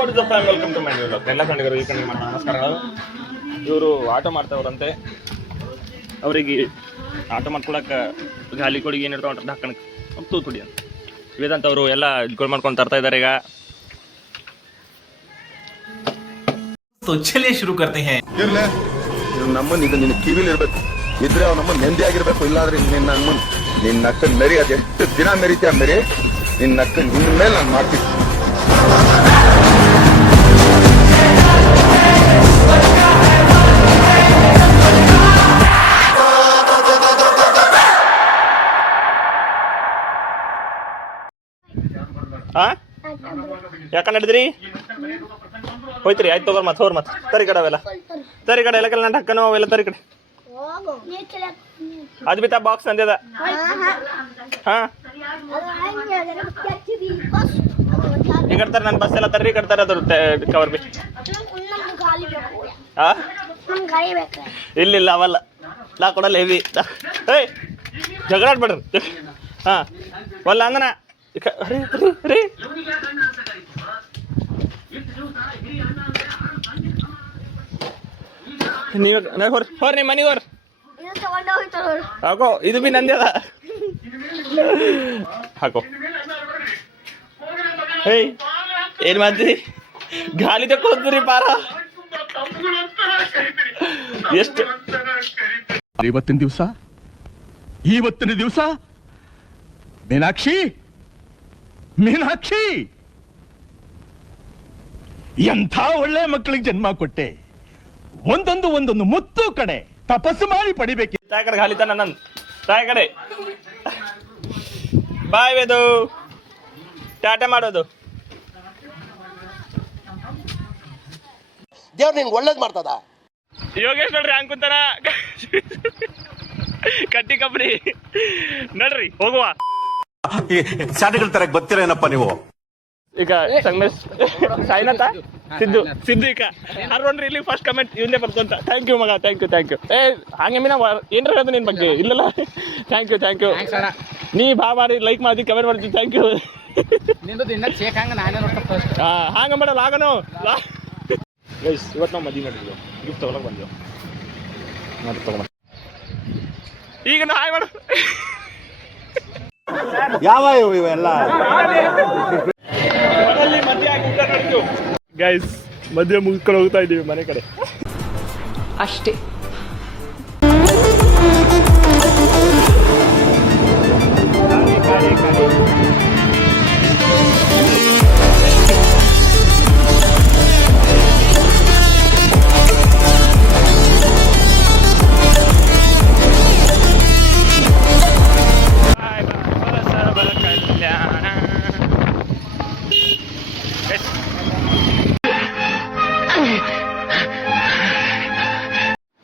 What is the family welcome to my new vlog. ಎಲ್ಲ ಕಣ್ಣಿಗರು ಈ ಕಣ್ಣಿಗೆ ಮಾಡೋಣ ನಮಸ್ಕಾರಗಳು. ಇವರು ಆಟೋ ಮಾಡ್ತಾವ್ರಂತೆ. ಅವರಿಗೆ ಆಟೋ ಮಾಡ್ಕೊಳಕ್ಕೆ ಗಾಲಿ ಕೊಡಿಗೆ ಏನು ಇರ್ತಾವ ಹಾಕಣಕ್ಕೆ ತೂತು ಹೊಡಿ ಅಂತ ವೇದಾಂತ ಅವರು ಎಲ್ಲ ಇದ್ಕೊಂಡು ಮಾಡ್ಕೊಂಡು ತರ್ತಾ ಇದ್ದಾರೆ ಈಗ. ಚಲಿಯೇ ಶುರು करते हैं. ನಮ್ಮನ್ ಇದು ನಿನ್ನ ಕಿವಿಲಿ ಇರ್ಬೇಕು, ಇದ್ರೆ ಅವ್ ನಮ್ಮನ್ ನೆಮ್ಮದಿ ಆಗಿರ್ಬೇಕು. ಇಲ್ಲಾಂದ್ರೆ ನಿನ್ನ ಅಕ್ಕನ್ ಮೆರಿ ಅದು ಎಷ್ಟು ದಿನ ಮೆರಿತೀಯ ಮೆರಿ, ನಿನ್ನ ಅಕ್ಕನ್ ನಿನ್ನ ಮೇಲೆ ನಾನು ಮಾಡ್ತೀನಿ. ಯಾಕಂದ್ರೆ ಹಿಡಿದ್ರಿ ಹೋಯ್ತ್ರಿ? ಆಯ್ತು ತಗೋರ್ ಮತ್ತೆ ಹೋರ್ ಮತ್ತೆ ತರಿ ಕಡೆ ಅವೆಲ್ಲ ತರಿ ಕಡೆ ಎಲ್ಲ ಕೆಲ ನಂಟು ಹಕ್ಕನೋ ಅವೆಲ್ಲ ತರಿ ಕಡೆ ಅದು ಬಿತ್ತ ಬಾಕ್ಸ್ ಅಂದ್ಯದ. ಹಾ ಈ ಕಟ್ತಾರೆ ನನ್ನ ಬಸ್ ಎಲ್ಲ ತರ್ರಿ ಕಟ್ತಾರೆ ಅದ್ರ ಕವರ್ ಬಿ. ಹಾ ಇಲ್ಲ ಅವಲ್ಲ ನಾ ಕೊಡಲ್ಲ ಹೆವಿ. ಏಯ್ ಜಗಳಾಡ್ಬೇಡ್ರಿ. ಹಾ ಒಲ್ಲ ಅಂದನ ರೀ ನೀವ ಹೊರ್ ನಿಮ್ಮ ಮನೆಗೆ ಹೊರ್ ಹಾಕೋ. ಇದು ಬಿ ನಂದ್ಯದ ಹಾಕೋ. ಏಯ್ ಏನ್ ಮಾಡ್ತೀರಿ? ಗಾಲಿ ತಕ್ಕೋದ್ರಿ ಪಾರ ಎಷ್ಟು ಇವತ್ತಿನ ದಿವಸ ಮೀನಾಕ್ಷಿ ಎಂಥ ಒಳ್ಳೆ ಮಕ್ಕಳಿಗೆ ಜನ್ಮ ಕೊಟ್ಟೆ. ಒಂದೊಂದು ಮುತ್ತು ಕಡೆ ತಪಸ್ಸು ಮಾಡಿ ಪಡಿಬೇಕು. ತಾಯ ಕಡೆ ಗಾಲಿ ತಾನ ನನ್ ತಾಯ ಕಡೆ ಬಾಯ್ ವೇದು ಟಾಟಾ ಮಾಡೋದು. ದೇವ್ರು ನಿನ್ಗೆ ಒಳ್ಳೇದು ಮಾಡ್ತದ. ಯೋಗೇಶ್ ನೋಡ್ರಿ ಹಂಗ್ ಕುಂತಾನ ಕಟ್ಟಿ ಕಬ್ರಿ ನೋಡ್ರಿ ಹೋಗುವ. ಶಾಲೆಗಳ ತರ ಗೊತ್ತಿರೇನಪ್ಪ ನೀವು. ಈಗ ಸಂಗಮೇಶ್ ಸಾಯಿನಾಥ ಸಿದ್ದು ಈಗ ನೋಡ್ರಿ ಇಲ್ಲಿ ಫಸ್ಟ್ ಕಮೆಂಟ್ ಇವಂದೇ ಬರ್ತಂತ. ಥ್ಯಾಂಕ್ ಯು ಮಗ, ಥ್ಯಾಂಕ್ ಯು. ಏ ಹಂಗೆ ಮೀನ ಏನಾರ ಹೇಳ್ದು ನಿನ್ ಬಗ್ಗೆ ಇಲ್ಲಲ್ಲ. ಥ್ಯಾಂಕ್ ಯು ನೀ ಬಾ ಮಾಡಿ ಲೈಕ್ ಮಾಡಿ ಕಮೆಂಟ್ ಮಾಡ್ತೀನಿ. Thank you. ಹಂಗ ಮಾಡಲ್ಲ ಆಗನು. ಇವತ್ತು ನಾವು ಮದುವೆ ಮಾಡಿದ್ವಿ, ಗಿಫ್ಟ್ ತಗೊಳಕ್ ಬಂದ್ವಿ. ತಗೊಂಡ ಈಗ ನಾ ಹಾಯ್ ಮಾಡು. ಯಾವ ಇವೆಲ್ಲ ಗೈಸ್ ಮದುವೆ ಮುಗಿಸ್ಕೊಂಡು ಹೋಗ್ತಾ ಇದ್ದೀವಿ ಮನೆ ಕಡೆ ಅಷ್ಟೇ.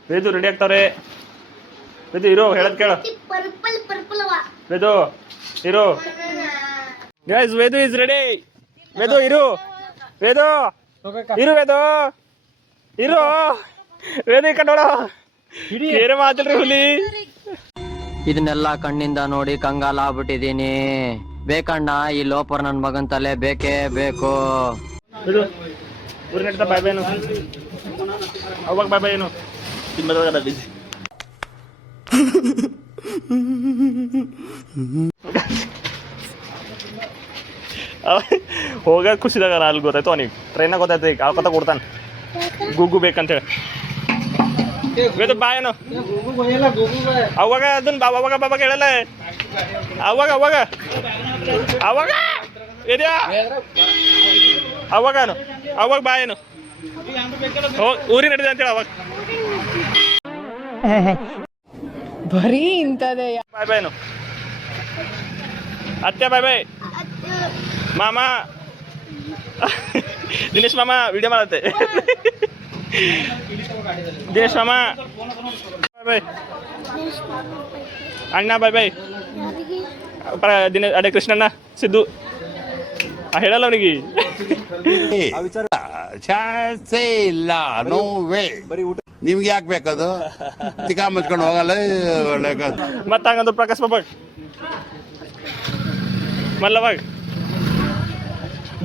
ವೇದು ರೆಡಿ ಆಗ್ತಾವ್ರೆ. ವೇದು ಇರೋ ಹೇಳದ್ ಕೇಳ. ವೇದು ಇರೋ. Guys Vedu is ready. Vedu ಇರು. ವೇದು ಇರು. ಇರು ವೇದು ಈ ಕಡೆ ನೋಡೋ. ಏನೇ ಮಾತಿಲ್ರಿ ಹುಲಿ. ಇದನ್ನೆಲ್ಲ ಕಣ್ಣಿಂದ ನೋಡಿ ಕಂಗಾಲ ಆಗ್ಬಿಟ್ಟಿದೀನಿ. ಬೇಕಣ್ಣ ಈ ಲೋಪರ್ ನನ್ ಮಗನ್ ತಲೆ ಬೇಕೇ ಬೇಕು. ವೇದು ಊರಿ ನಡೀತಾ ಬಾಯ್ ಬಾಯ್ ಏನು ಅವಾಗ ಬಾಯ್ ಬಾಯ್ ಏನು ಬಿಸಿ ಹೋಗ ಖುಷಿದಾಗ ಅಲ್ಲಿ ಗೊತ್ತಾಯ್ತು ಅವನಿಗೆ. ಟ್ರೈನಾಗ ಗೊತ್ತಾಯ್ತು ಈಗ ಆಳ್ಕೊತ ಕೊಡ್ತಾನೆ ಗುಗ್ಗು ಬೇಕಂತೇಳಿ. ವೇದು ಬಾಯನು ಅವಾಗ ಅದನ್ನ ಅವಾಗ ಹೇಳಲ್ಲ. ಅವಾಗ ಏರಿಯಾ ಅವಾಗ ಬಾಯನು ಊರಿ ನಡೀದೆ ಅಂತೇಳಿ ಅವಾಗ ಬರೀ ಇಂಥದೇ. ಬಾಯ್ ಬಾಯ್ನು ಅತ್ತೆ ಬಾಯ್ ಬಾಯ್. ಮಾಮ ದಿನೇಶ್ ಮಾಮ ವಿಡಿಯೋ ಮಾಡತ್ತೆ. ದಿನೇಶ್ ಮಾಮ ಬಾಯ್ ಬಾಯ್. ಅಣ್ಣ ಬಾಯ್ ಬಾಯ್. ಅದೇ ಕೃಷ್ಣಣ್ಣ ಸಿದ್ದು ಹೇಳಲ್ಲ ಅವನಿಗೆ. ಚಾನ್ಸೇ ಇಲ್ಲ, ನೋ ವೇ. ನಿಮ್ಗೆ ಯಾಕೆ ಬೇಕದು? ಚಿಕ್ಕ ಮುಚ್ಕೊಂಡು ಹೋಗಲ್ಲ. ಮತ್ತ ಹಂಗಂದು ಪ್ರಕಾಶ್ ಬಾಬಾಗ್ ಮಲ್ಲವಾಗ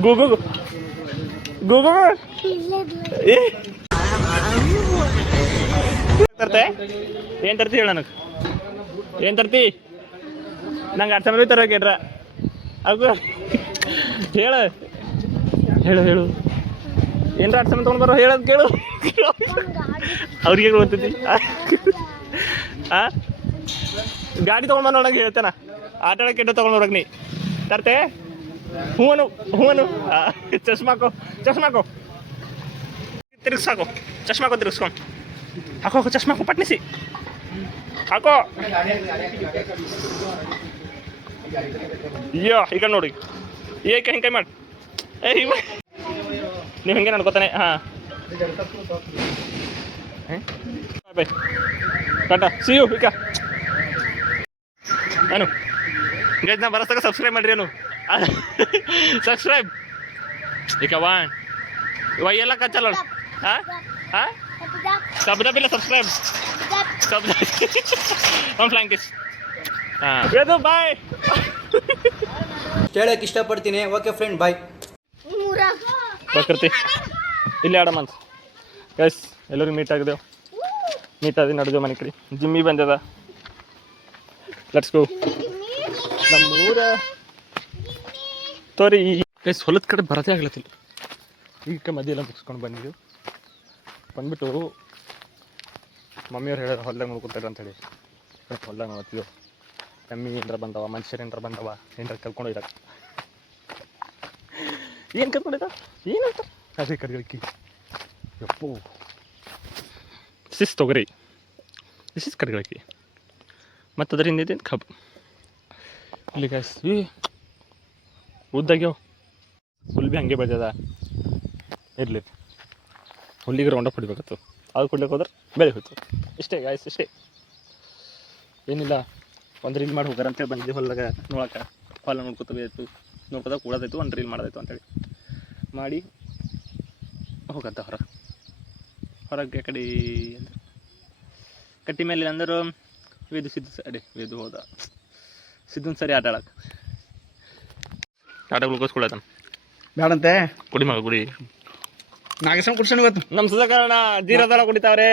ಗೂಗು ಗೂಗಲ್ ತರ್ತೆ ಏನು ತರ್ತಿ ಹೇಳ ನನಗೆ ಏನು ತರ್ತಿ ನಂಗೆ ಅರ್ಥ ಮೇಲೆ ತರೋಕೇಟ್ರ ಅಗು ಹೇಳು ಹೇಳು ಹೇಳು ಏನ್ರ ಅರ್ಥ ಮೇಲೆ ತೊಗೊಂಡು ಬರೋ ಹೇಳೋದು ಕೇಳು ಅವ್ರಿಗೆ ಗೊತ್ತೈತಿ ಗಾಡಿ ತೊಗೊಂಡು ಬರೋ ನೋಡಂಗೆ ಹೇಳ್ತಾನ ಆಟ ಆಡೋಕೆ ಕೆಟ್ಟ ತೊಗೊಂಡು ಬರೋಕೆ ನೀ ತರ್ತೆ ಹೂವನು ಚಶ್ಮಾಕೋ ತಿರುಗಿಸಾಕೋ ಚಶ್ಮಾಕೋ ತಿರುಗಿಸ್ಕೊಂಡು ಹಾಕೋ ಚಶ್ಮಾಕೋ ಪಟ್ನಿಸಿ ಹಾಕೋ ಅಯ್ಯೋ ಈಗ ನೋಡಿ ಏಕೆ ಹಿಂಗೆ ಕೈ ಮಾಡಿ ನೀವು ಹಿಂಗೆ ನಡ್ಕೋತಾನೆ ಹಾಂ ಬೈ ಟಾಟಾ ಸಿ ಯು ಈಗ ಏನು ಗೈಸ್ ನಾ ಬರೋಸ್ತಾಗ ಸಬ್ಸ್ಕ್ರೈಬ್ ಮಾಡಿರಿ ಏನು ಸಬ್ಸ್ಕ್ರೈಬ್ ಈಗ ಇವ ಎಲ್ಲ ಕಚ್ಚಲ್ಲ ಹಾಂ ಹಾಂ ಸಬ್ದಬಿಲ್ಲ ಸಬ್ಸ್ಕ್ರೈಬ್ ಒಂದು ಫ್ಲಾಂಕಿಸ್ ಹಾಂ ಇದು ಬಾಯ್ ಕೇಳಕ್ಕೆ ಇಷ್ಟಪಡ್ತೀನಿ. ಓಕೆ ಫ್ರೆಂಡ್, ಬಾಯ್. ಪ್ರಕೃತಿ ಇಲ್ಲಿ ಆಡ ಮನ್ಸು ಗೈಸ್ ಎಲ್ಲರೂ ಮೀಟ್ ಆಗಿದೆವು ಮೀಟ್ ಆದಿ ನಡೆದೇವು ಮನೆ ಕಡೆ ಜಿಮ್ಮಿ ಬಂದದ ಲೆಟ್ಸ್ ಗೋ ನಮ್ಮೂರ ತೋರಿ ಗೈಸ್ ಹೊಲದ ಕಡೆ ಬರದೇ ಆಗ್ಲತ್ತಿಲ್ಲ ಈಗ ಮಧ್ಯ ಎಲ್ಲ ಮುಗಿಸ್ಕೊಂಡು ಬಂದಿದ್ದೆವು ಬಂದ್ಬಿಟ್ಟು ಮಮ್ಮಿಯವ್ರು ಹೇಳಿದ್ರು ಹೊಲ್ದಾಗ ನೋಡ್ಕೊತಾರೆ ಅಂತೇಳಿ ಹೊಲ್ದಾಗ ನೋಡ್ತಿದ್ದೆವು ಎಮ್ಮಿ ಏನರ ಬಂದವ ಮನುಷ್ಯರು ಏನರ ಬಂದವ ಏನರ ಕರ್ಕೊಂಡು ಹೋಯ್ದಾಗ ಏನು ಕರ್ಕೊಂಡಿದ್ದ ಏನಂತ ಅದೇ ಕರಿಗಳಿಕಿ ಯಪ್ಪೋ ದಿಸ್ ತೊಗರಿ ದಿಸ್ ಇಸ್ ಕರಿಗಳಿಕಿ ಮತ್ತು ಅದರಿಂದ ಇದೇನು ಕಬ್ಬು ಇಲ್ಲಿ ಗ್ಯಾಸ್ ಉದ್ದಾಗ್ಯವು ಹುಲ್ ಭೀ ಹಂಗೆ ಬೆಳೆದ ಇರಲಿ ಹುಲ್ಲಿಗೆ ರೌಂಡ ಹೊಡಿಬೇಕತ್ತು ಅದು ಕೊಡ್ಲಿಕ್ಕೆ ಹೋದ್ರೆ ಬೆಳೆ ಹೋಯ್ತು ಇಷ್ಟೇ ಗಾಯ್ಸ್ ಇಷ್ಟೇ ಏನಿಲ್ಲ ಒಂದು ರೀಲ್ ಮಾಡಿ ಹೋಗಾರ ಅಂತೇಳಿ ಬಂದಿದ್ದೆ ಹೊಲ್ದಾಗ ನೋಡಕ್ಕೆ ಹೊಲ ನೋಡ್ಕೊತಬೇಕು ನೋಡ್ಕೋದಾಗ ಕೂಡೋದಾಯ್ತು ಒಂದು ರೀಲ್ ಮಾಡೋದಾಯ್ತು ಅಂತೇಳಿ ಮಾಡಿ ಹೋಗತ್ತ ಹೊರಗೆ ಕಡೆ ಅಂದ್ರೆ ಕಟ್ಟಿ ಮೇಲೆ ಅಂದ್ರೆ ವೇದು ಹೋದ ಸಿದ್ದನ್ ಸರಿ ಆಟ ಗ್ಲೂಕೋಸ್ ಕೊಡತಾನ ಬೇಡಂತೆ ಕುಡಿ ಮಗ ಕುಡಿ ನಾಗೇಶನ್ ಕುಡ್ಸೋಣ ಇವತ್ತು. ನಮ್ಮ ಸುಧಾಕರಣ ಜೀರದಳ ಕುಡಿತಾವ್ರೆ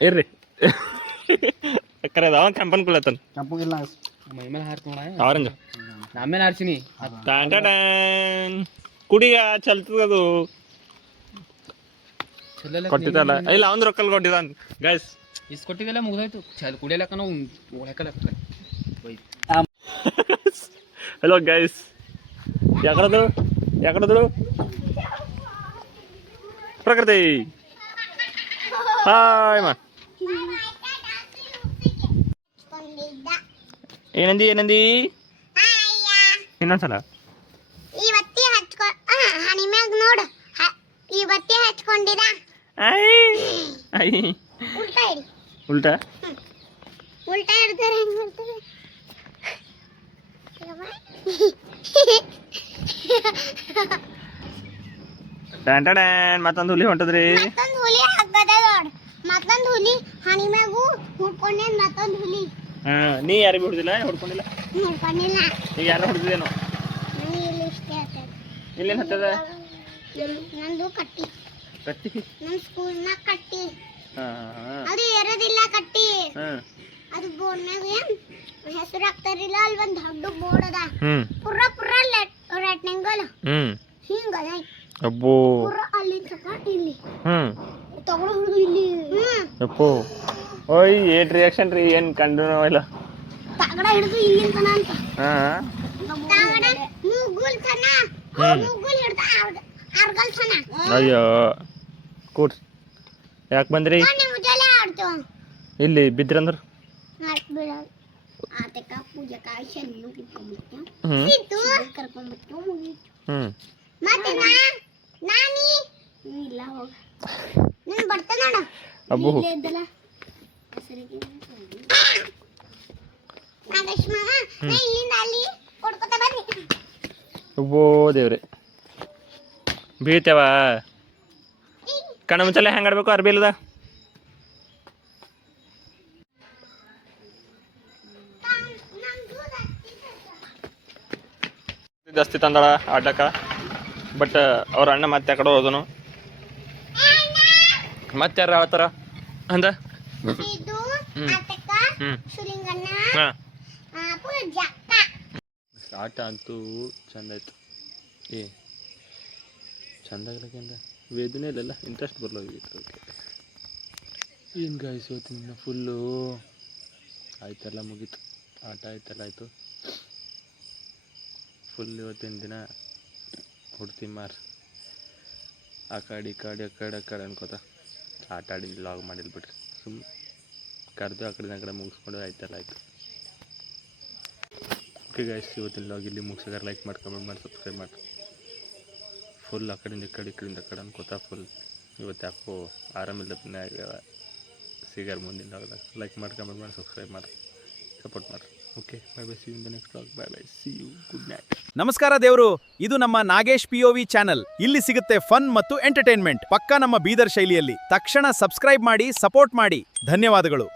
ಇರ್ರಿ ಕರೆದ ಅವನ್ ಕೆಂಪನ್ ಕುಳತನ ಆರೆಂಜ್ ಆಮೇಲೆ ಆಡ್ಸಿನಿ ಕುಡಿಗ ಚಲ್ತದದು ಕೊಟ್ಟಿದ್ದಲ್ಲ ಇಲ್ಲ ಅವ್ನ ರೊಕ್ಕಲ್ ಕೊಟ್ಟಿದ್ದ ಗೈಸ್ ಇಸ್ಕೊಟ್ಟಿದ್ದೆಲ್ಲ ಮುಗಿದೋಯ್ತು. ಕುಡಿಯಲಕ್ಕ ನಾವು ಹಲೋ ಗೈಸ್ ಯಾಕಡದ್ರು ಪ್ರಕೃತಿ ಹಾಯ್ ಮಾ ಏನಂದಿ ಇನ್ನೊಂದ್ಸಲ ಈ ಬತ್ತಿ ಹಣಿಮ್ಯಾಗ ನೋಡು ಈ ಬತ್ತಿ ಹಚ್ಕೊಂಡಿದ ಉಲ್ಟಾ ಹಿಡ್ತಾರೆ ಹೆಂಗ್ ಮಾಡ್ತಾರೆ ಮತ್ತೊಂದು ಹುಲಿ ಹೊಂಟದ್ರಿ ಮತ್ತೊಂದು ಹುಲಿ ಹಾಕದ ನೋಡ್ ಮತ್ತೊಂದು ಹುಲಿ ಹಣಿಮ್ಯಾಗು ಹುಡ್ಕೊಂಡೆ ಮತ್ತೊಂದು ಹುಲಿ ನೀ ಯಾರಿಗೂ ಹೊಡೆದಿಲ್ಲ ಹೊಡ್ಕೊಂಡಿಲ್ಲ ನೋಡ್ಕೊಂಡಿಲ್ಲ ಈಗ ಯಾರು ಹೊಡೆದಿದ್ದೇನೋ ನನಗೆ ಇಲ್ಲಿ ಇಷ್ಟೇ ಆಗ್ತದೆ ಇಲ್ಲೇನು ಹತ್ತದ ನಂದು ಕಟ್ಟಿ ನಮ್ಮ ಸ್ಕೂಲ್ನ ಕಟ್ಟಿ ಹಾಂ ಅದು ಇರೋದಿಲ್ಲ ಕಟ್ಟಿ ಹಾಂ ಅದು ಬೋರ್ಡ್ನಾಗ ಹೆಸರು ಹಾಕ್ತಾರಿಲ್ಲ ಅಲ್ಲಿ ಒಂದು ದೊಡ್ಡ ಬೋರ್ಡ್ ಅದ ಪುರ ರೆಕ್ಟಾಂಗಲ್ ಹಿಂಗದ ಅಬ್ಬೋ ಪುರ ಅಲ್ಲಿ ತಗೊಂಡು ಇಲ್ಲಿ ತಗೊಂಡು ಇಲ್ಲಿ ಅಪ್ಪೋ ಓಯ್ ಏಟ್ ರಿಯಾಕ್ಷನ್ ರೀ ಏನು ಕಂಡು ಇಲ್ಲ ತಗಡ ಹಿಡಿದು ಇಲ್ಲಿಂದ ತನ ಅಂತ ಹಾಂ ತಗಡ ಮುಗುಲ್ ತನ ಮುಗುಲ್ ಹಿಡ್ದ ಅರ್ಗಲ್ ತನ ಅಯ್ಯೋ ಕೂರ್ ಯಾಕೆ ಬಂದ್ರಿ ಮುಂಜಾನೆ ಆಡ್ತೇವ ಇಲ್ಲಿ ಬಿದ್ರಂದ್ರೆ ಬಿಡೋದು ಆತಕ ಪೂಜೆ ಕಾಯಿ ಕಿತ್ಕೊಂಡ್ಬಿಟ್ಟು ಕರ್ಕೊಂಡ್ಬಿಟ್ಟು ಮುಗೀತು ಮತ್ತೆ ನಾನಿ ಇಲ್ಲ ಹೋಗ ನೀನು ಬರ್ತಾನ ನೋಡ ಅಬ್ಬು ಇದ್ದಲ್ಲ ನಾಗೇಶ್ ಮಾಮ ಇಲ್ಲಿಂದ ಅಲ್ಲಿ ಕೊಡ್ಕೊತ ಬನ್ನಿ ಅಬ್ಬೋ ದೇವ್ರೆ ಬೀಳ್ತೇವ ಕಣ್ಣ ಮುಚ್ಚಲೆ ಹೆಂಗೆ ಆಡ್ಬೇಕು ಅರ್ಬಿ ಇಲ್ಲದ ಜಾಸ್ತಿ ತಂದಳ ಆಟಕ್ಕ, ಬಟ್ ಅವ್ರ ಅಣ್ಣ ಮತ್ತೆ ಆ ಕಡೆ ಹೋದನು. ಮತ್ತೆ ಯಾರು ಆತರ ಅಂದ ಇದು ಆತಕ ಸುಲಿಂಗಣ್ಣ ಹಾಂ ಪೂಜಾ ಆಟ ಅಂತೂ ಚಂದ ಆಯ್ತು. ಚಂದ ಆಗ್ಲಿಕ್ಕಿಂದ ವೇದನೆ ಇಲ್ಲಲ್ಲ, ಇಂಟ್ರೆಸ್ಟ್ ಬರ್ಲೋಗಿತ್ತು. ಓಕೆ ಏನು ಗಾಯ್ಸ್ ಇವತ್ತಿನ ಫುಲ್ಲು ಆಯ್ತೆಲ್ಲ ಮುಗೀತು, ಆಟ ಆಯ್ತೆಲ್ಲ ಆಯಿತು ಫುಲ್. ಇವತ್ತಿನ ದಿನ ಹುಡ್ತಿ ಮಾರ್ ಆ ಕಡೆ ಅನ್ಕೋತ ಆಟ ಆಡಿ ಲಾಗ್ ಮಾಡಿಲ್ಲ ಬಿಡ್ರಿ. ಸುಮ್ಮನೆ ಕರೆದು ಆ ಕಡೆ ಮುಗಿಸ್ಕೊಂಡು ಆಯ್ತೆಲ್ಲ ಆಯಿತು. ಓಕೆ ಗೈಸ್, ಇವತ್ತಿನ ಲಾಗ್ ಇಲ್ಲಿ ಮುಗಿಸಿದ್ರೆ ಲೈಕ್ ಮಾಡಿ, ಕಮೆಂಟ್ ಮಾಡಿ, ಸಬ್ಸ್ಕ್ರೈಬ್ ಮಾಡಿ. ಫುಲ್ ಆ ಕಡೆಯಿಂದ ಈ ಕಡೆ ಅನ್ಕೋತಾ ಫುಲ್ ಇವತ್ತು ಯಾಕೋ ಆರಾಮಿಲ್ಲ ಸಿಗರ್ ಮುಂದಿನ ಲಾಗ್ದಾಗ. ಲೈಕ್ ಮಾಡಿ, ಕಮೆಂಟ್ ಮಾಡಿ, ಸಬ್ಸ್ಕ್ರೈಬ್ ಮಾಡಿ, ಸಪೋರ್ಟ್ ಮಾಡಿ. Okay bye bye, see you in the next log. Bye bye, see you, good night. ನಮಸ್ಕಾರ ದೇವರು, ಇದು ನಮ್ಮ ನಾಗೇಶ್ POV ಚಾನೆಲ್. ಇಲ್ಲಿ ಸಿಗುತ್ತೆ ಫನ್ ಮತ್ತು ಎಂಟರ್ಟೈನ್ಮೆಂಟ್, ಪಕ್ಕಾ ನಮ್ಮ ಬೀದರ್ ಶೈಲಿಯಲ್ಲಿ. ತಕ್ಷಣ ಸಬ್ಸ್ಕ್ರೈಬ್ ಮಾಡಿ, ಸಪೋರ್ಟ್ ಮಾಡಿ. ಧನ್ಯವಾದಗಳು.